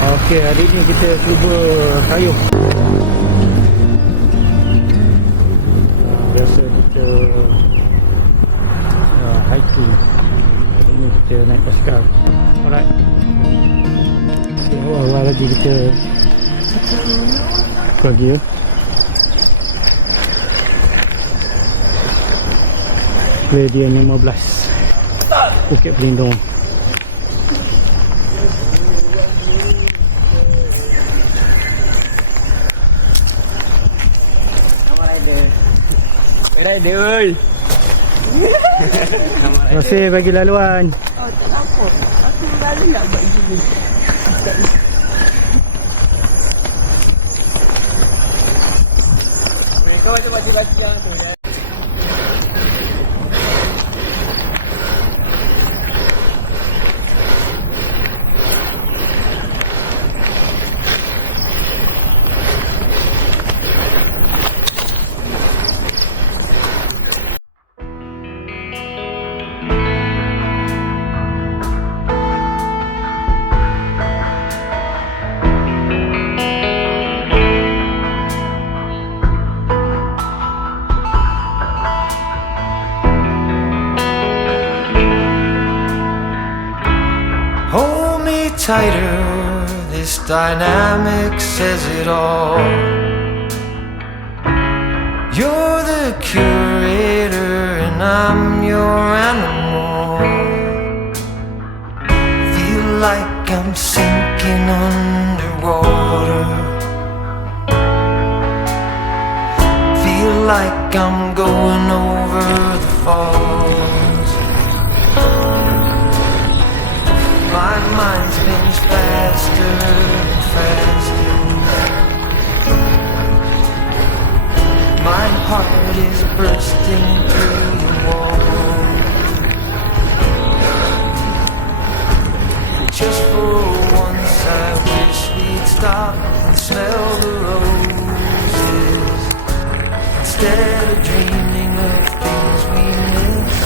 Okey, hari ni kita cuba kayuh. Biasa kita hiking. Hari ni kita naik basikal. Alright. Awal-awal lagi kita pergi ya. Radian 15 Bukit Pelindung. Rider oi. Terima kasih bagi laluan. Oh, tak apa. Aku lalu nak buat gini. Kau macam laki yang tu ya. Tighter, this dynamic says it all. You're the curator and I'm your animal. Feel like I'm sinking underwater. Feel like I'm going over the falls. My mind spins faster and faster. My heart is bursting through the wall. Just for once I wish we'd stop and smell the roses, instead of dreaming of things we miss.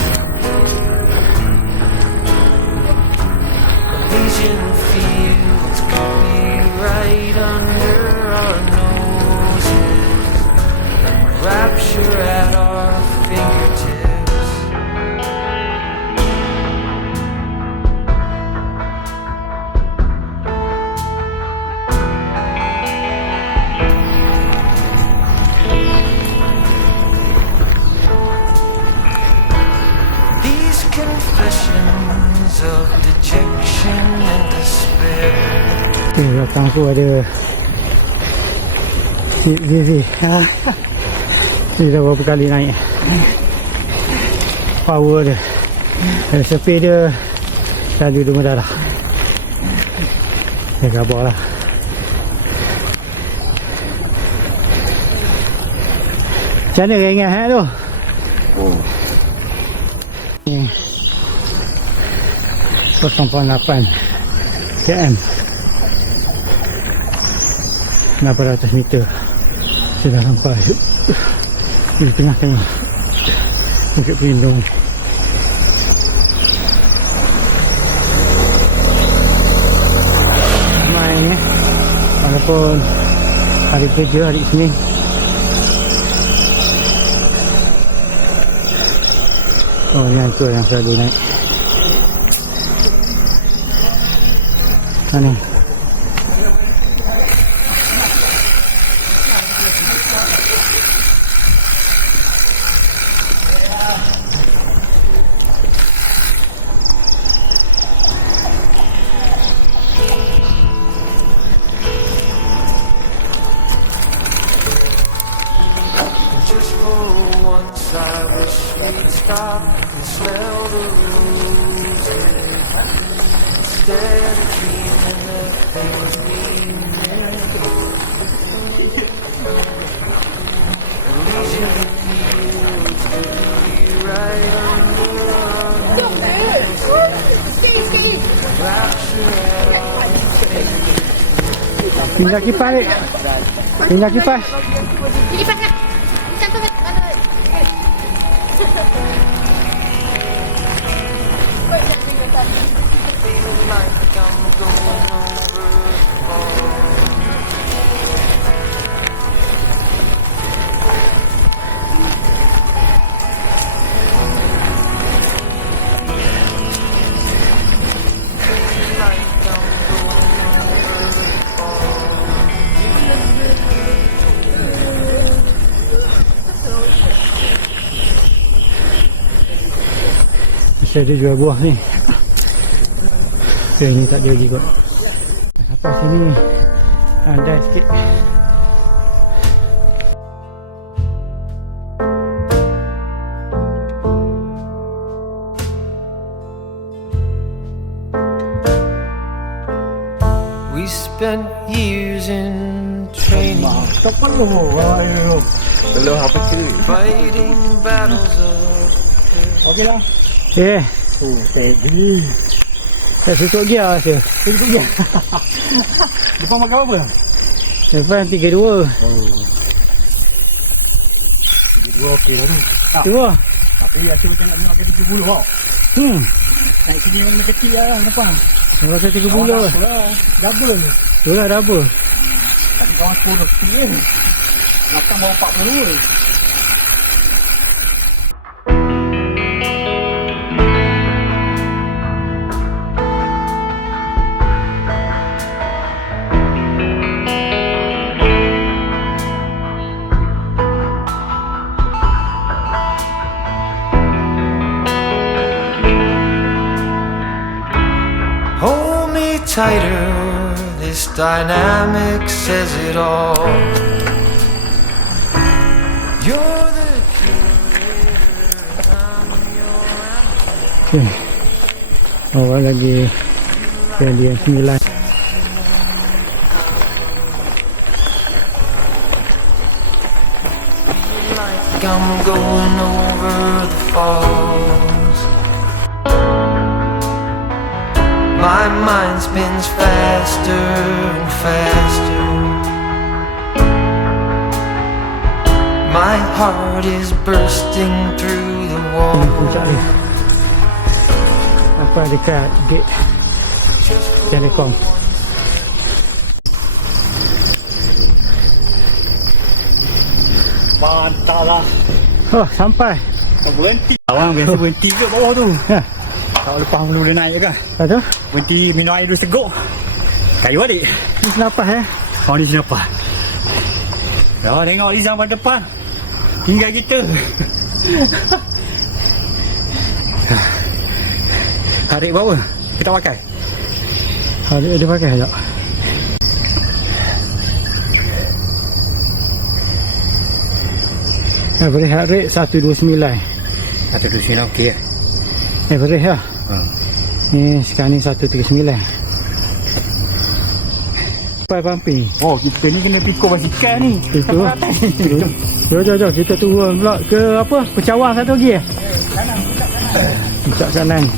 Elysian fields could be right under our noses, and rapture at our fingertips. These confessions of dejection and despair. Okay, belakang tu ada Zizi. Dia dah berapa kali naik. Power dia, sepi dia, lalu dia mudah lah. Dia gabar lah. Macam mana ringan tu? Oh. 0.8 km, 800 meter sudah sampai di tengah-tengah Bukit Pelindung. Ramai ni, walaupun hari kerja, hari Isnin. Oh, ni angkor yang selalu naik. Mana? Just for once I wish we'd stop and smell the roses, instead of dreaming of things we missed. Elysian fields could be right under our noses, rapture at our fingertips. Tinggal kipas ni. Tinggal kipas. Kipas nak. Sampai mana? Feel like I'm going over the Biasa dia jual buah ni. Okay, ni tak ada lagi kot. Sampai sini andai sikit. We spent years in training, Tak perlu. Belum apa cerita. fighting battles of Okey lah. Okay. Oh, steady. Tak tutup gear rasa. Tutup dia. Depan makan apa? Depan 3-2. Oh. Dua okey lah tu. Dua. Tapi aku tengok ni makan 30 tau. Naik sini orang kecil lah. Nampak? Makan 30. Double. Itulah double. Tapi kawan 10 kecil. Makan bawa 40. hold me tighter. This dynamic says it all. You're the Okay. Awal lagi kejadian 9. like I'm going over the falls. My mind spins faster and faster. My heart is bursting through the Puncak ni. wall. Sampai dekat gate Telekom. Mantap lah. Oh, sampai. Berhenti. Awang biasa berhenti ke bawah tu. Ha. Tak lepas dulu dia naik kan. Lepas tu, Berhenti minum air dulu seguk. Kayu balik. ni selepas Oh ni siapa? Dah tengok di zaman depan. Tinggal kita. Tarik bawah. Kita pakai. Dia pakai tak? Boleh heart rate 129. Satu tu sini okey. Average lah. Ni sekarang ni 139. Sampai pumping. Oh kita ni kena pikul basikal ni. Itu. Jom. Kita turun pula ke apa? Pecawang satu lagi. Puncak kanan.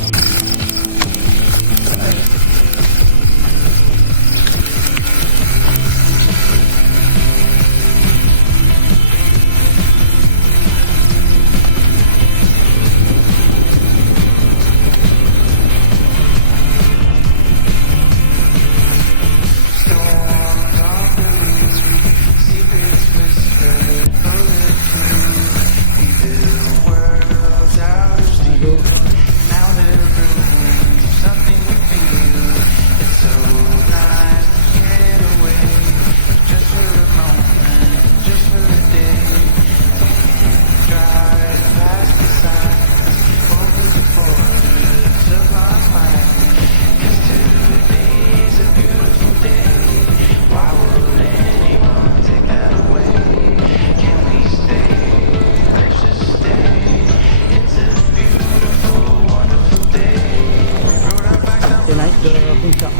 Kita naik ke puncak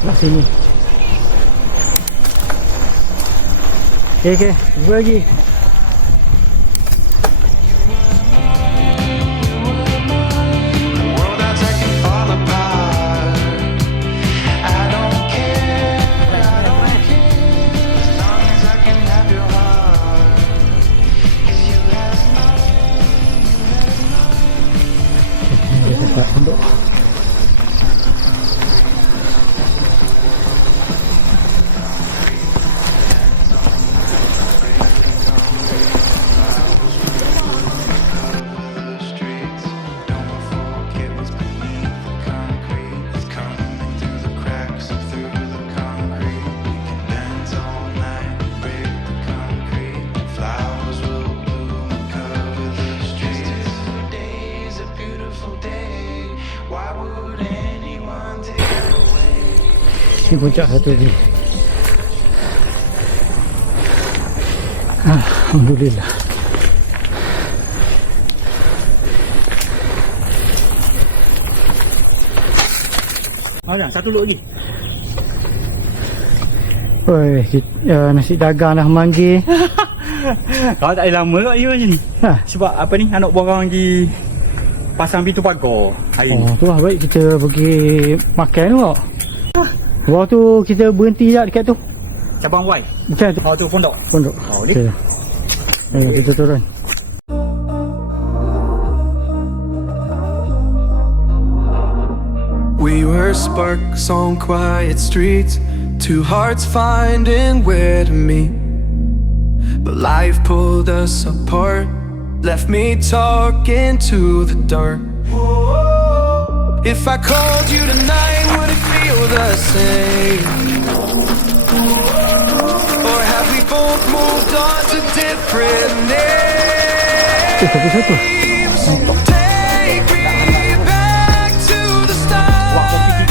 belah sini. Okay, jumpa lagi. Dia tempat untuk Ni puncak satu lagi. Alhamdulillah. Dah, satu luk lagi. Oi, nasi dagang dah manggil. Kau tak ada lama kat dia macam ni. Ha. Sebab apa ni, anak buah orang pergi pasang pintu pagar hari ni. Oh, tu lah baik kita pergi makan tu. Waktu kita berhenti sekejap dekat tu. Cabang Y. Bukan tu. Oh, tu pondok. Pondok. Oh, ni. Okay. Kita turun. We were sparks on quiet streets, two hearts finding where to meet. But life pulled us apart, left me talking to the dark. If I called you tonight, would it feel the same? Or have we both moved on to different names? Tapi satu. Take me back to the start,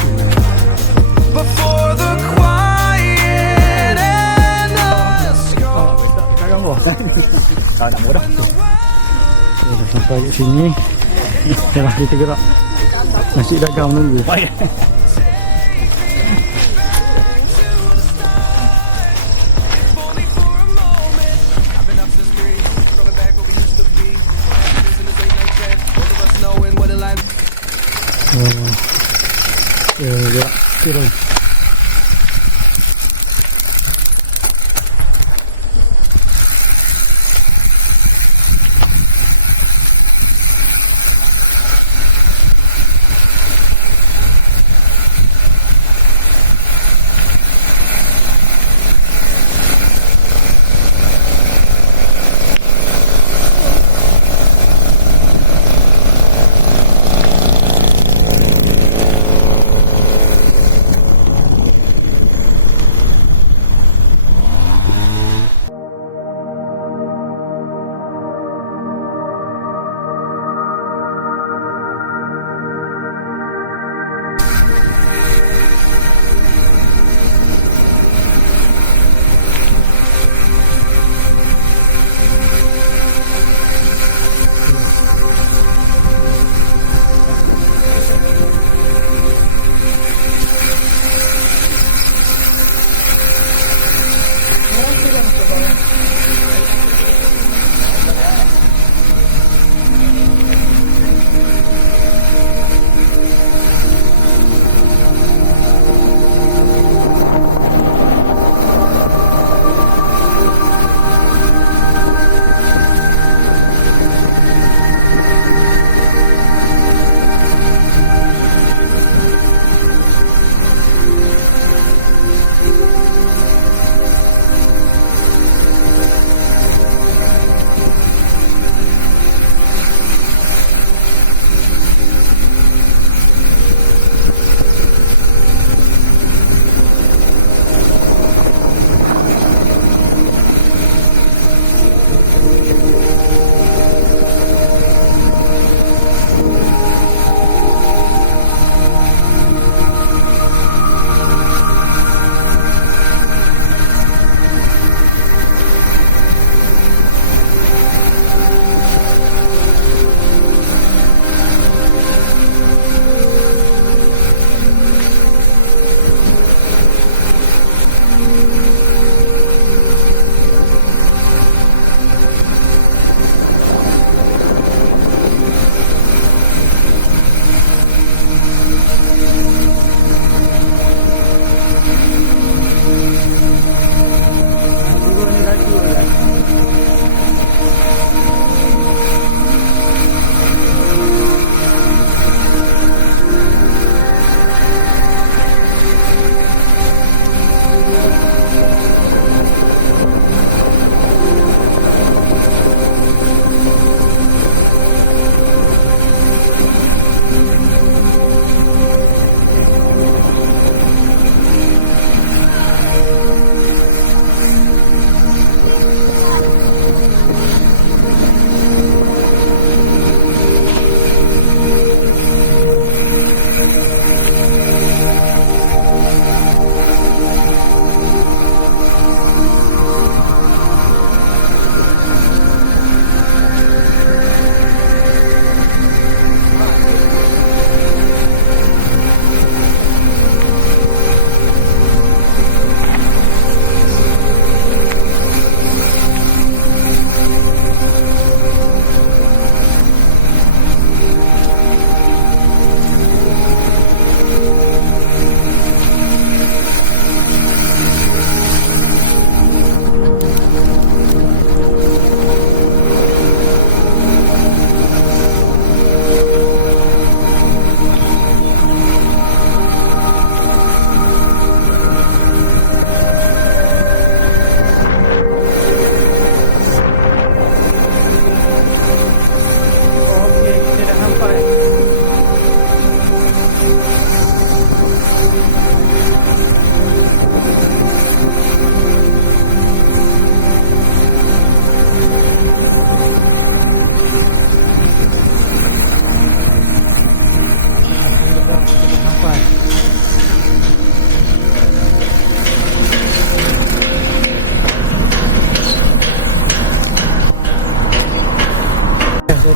before the quiet and the sky. Sekarang buah. Kau tak mudah. Dah sampai kat sini. Yalah, kita gerak. Nasi dagang menunggu. Baik. Gerak turun.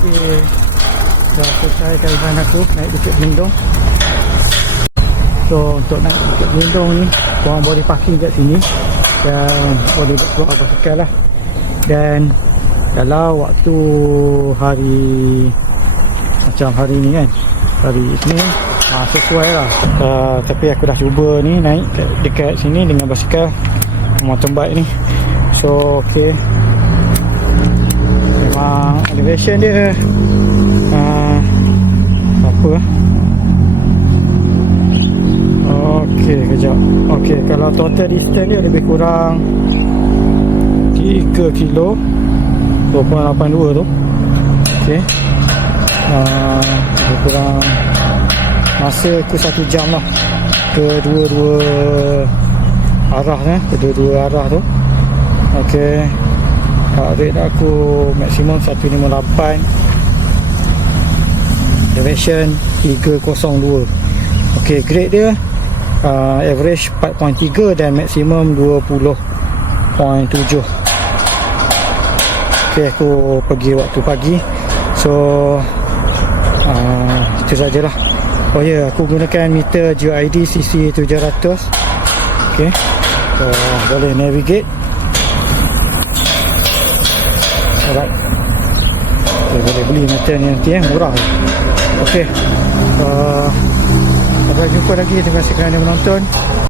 Jadi dah selesai kaitan aku naik Bukit Berlindung. So untuk naik Bukit Berlindung ni korang boleh parking kat sini dan boleh keluar basikal lah. Dan kalau waktu hari macam hari ni kan, hari Isnin, sesuai lah. Tapi aku dah cuba ni naik dekat sini dengan basikal mountain bike ni. So ok, memang elevation dia apa. Ok, kejap. Ok, kalau total distance dia lebih kurang 3 kilo 2.82 tu. Ok, lebih kurang masa aku 1 jam lah kedua-dua arah kedua-dua arah tu. Ok, heart rate aku maksimum 158, elevation 302. ok, grade dia average 4.3 dan maksimum 20.7. ok, aku pergi waktu pagi. So itu sajalah. Oh ya, aku gunakan meter GeoID CC700. ok, so boleh navigate. Alright, boleh beli meter ni nanti murah. ok, sampai jumpa lagi. Terima kasih kerana menonton.